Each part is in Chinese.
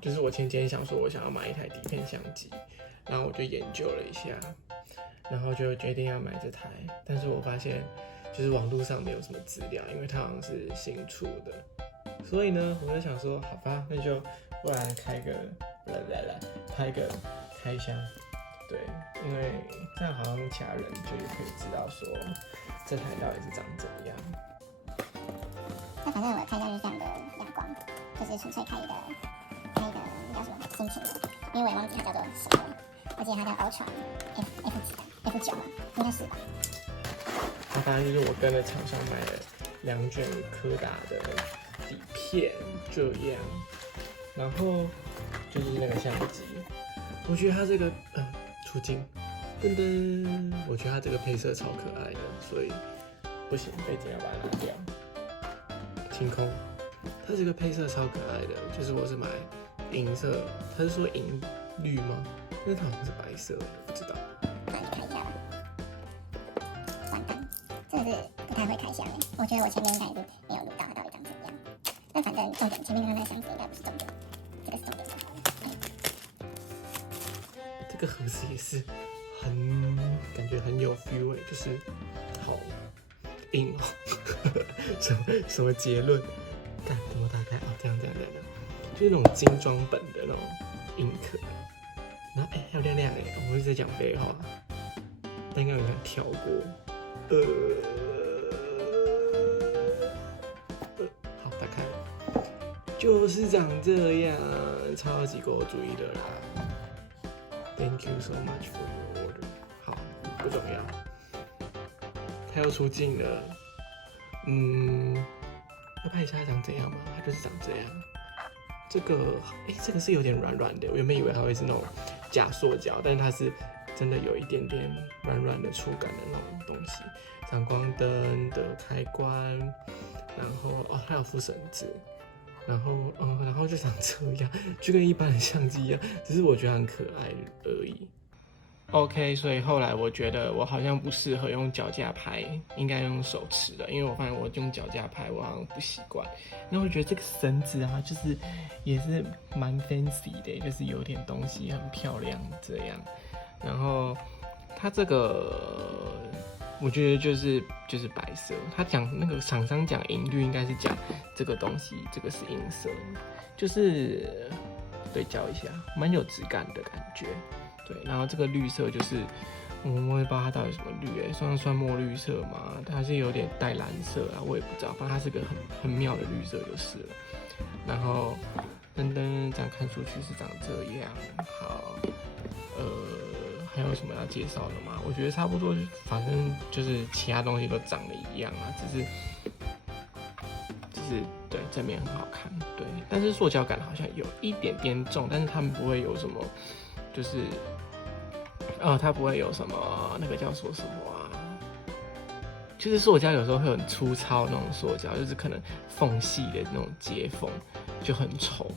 就是我前几天想说我想要买一台底片相机，然后我就研究了一下，然后就决定要买这台，但是我发现就是网络上没有什么资料，因为它好像是新出的，所以呢，我就想说，好吧，那就不然拍个开箱，对，因为这样好像其他人就也可以知道说这台到底是长怎么样。那反正我的开箱就是非常的阳光，就是纯粹开一个叫什么心情的，因为我也忘记它叫做什么了，而且它叫 Ultra F9嘛，应该是吧。那反正就是我跟了厂商买了2卷柯达的底片，这样，然后就是那个相机，我觉得它这个出镜，噔噔，我觉得它这个配色超可爱的，所以不行，背景要把它拿掉。清空，它这个配色超可爱的，就是我是买银色，他是说银绿吗？那它好像是白色的，不知道。那你看一下吧。完蛋，真的是不太会开箱哎。我觉得我前面应该也是没有录到它到底长怎样。但反正重点，前面刚刚那个箱子应该不是重点，这个是重点就好了。这个盒子也是感觉很有 feel 哎，就是好硬哦。什么结论？看怎么打开哦，这样，就是那种精装本的那种硬壳。然后还有亮亮哎，我一直在讲废话，但刚刚有点跳过。好，打开了，就是长这样，超级够注意的啦。Thank you so much for your order。好，不重要。它又出镜了，要拍一下它长怎样吗？它就是长这样。这个是有点软软的，我原本以为它会是那种假塑胶，但是它是真的有一点点软软的触感的那种东西。闪光灯的开关，然后还有附绳子，然后就长这样，就跟一般的相机一样，只是我觉得很可爱而已。OK， 所以后来我觉得我好像不适合用脚架拍，应该用手持的，因为我发现我用脚架拍我好像不习惯。那我觉得这个绳子啊，就是也是蛮 fancy 的，就是有点东西很漂亮这样。然后它这个我觉得就是白色，他讲那个厂商讲银绿，应该是讲这个东西，这个是银色，就是对焦一下，蛮有质感的感觉。对，然后这个绿色就是，我也不知道它到底什么绿算墨绿色吗？它是有点带蓝色啊，我也不知道，反正它是个很妙的绿色就是了。然后噔噔这样看出去是长这样。好，还有什么要介绍的吗？我觉得差不多，反正就是其他东西都长得一样啊，只是对正面很好看，对，但是塑胶感好像有一点点重，但是他们不会有什么，就是它不会有什么那个叫说什么啊，就是塑胶有时候会很粗糙那种塑胶，就是可能缝隙的那种接缝就很丑。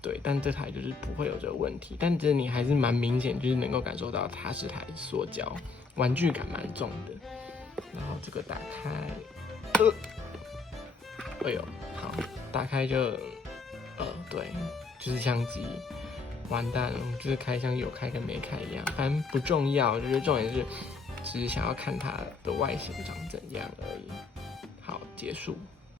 对，但这台就是不会有这个问题，但是你还是蛮明显，就是能够感受到它是台塑胶，玩具感蛮重的。然后这个打开，哎呦，好，打开就，对，就是相机，完蛋了，就是开箱有开跟没开一样，反正不重要，我觉得重点是，只是想要看它的外形长怎样而已。好，结束。